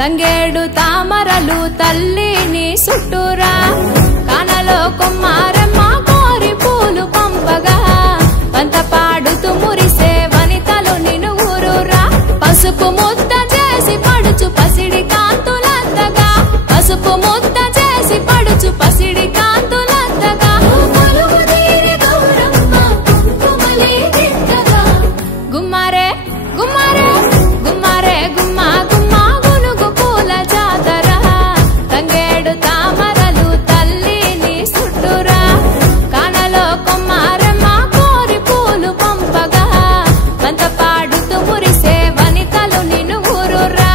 తంగేడు తామరలు తల్లిని చుట్టూరా కానలో కుమారమ్మ కోరి పూలు పంపగా పంత పాడుతూ మురిసే వనితలు నిన్ను ఊరురా పసుపు ముద్ద చేసి పడుచు పసిడి కాంతులంతగా పసుపు ముద్ద చేసి పడుచు పసిడి కాంతులంతగా గుమ్మారే గుమ్మారే గుమ్మారే గుమ్మా గుమ్మా గునుగు పూల జాతర తంగేడు తామరలు తల్లిని చుట్టూరా కానలో కుమారమ్మ కోరి పూలు పంపగా పంత పాడుతూ మురిసే వనితలు నిన్ను ఊరురా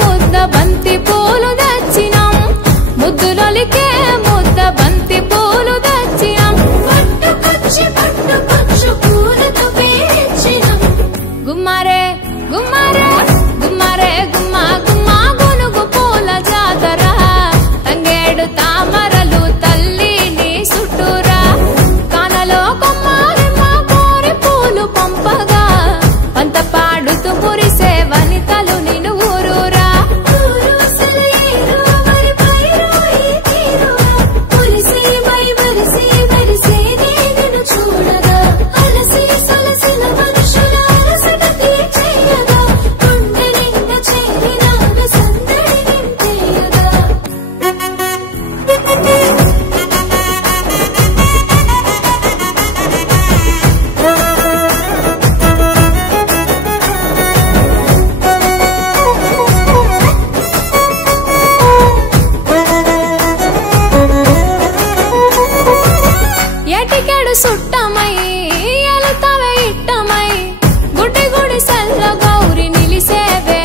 ముద్ద బంతి పూలు దచ్చినం ముద్దులొలికే ముద్ద బంతి పూలు దచ్చినం పట్టుకొచ్చి పూలతో పేర్చినం గుమ్మారే గుమ్మారే గుమ్మారే గుమ్మా గుమ్మా గునుగు పూల జాతర తంగేడు తామరలు తల్లిని చుట్టూరా కానలో కుమారమ్మ కోరి పూలు పంపగా పంత పాడుతూ మురిసే వనితలు నిన్ను ఊరూరా చూడగా అలసి సలసిన మనుషుల అలసట తీర్చేయగా గుండె నిండా చేరినాగ సందడి నింపేయగా ఎటికెడు సుట్టమై ఎలుతవే ఇట్టమై గుడి గుడి సల్ల గౌరి నిలిసేవే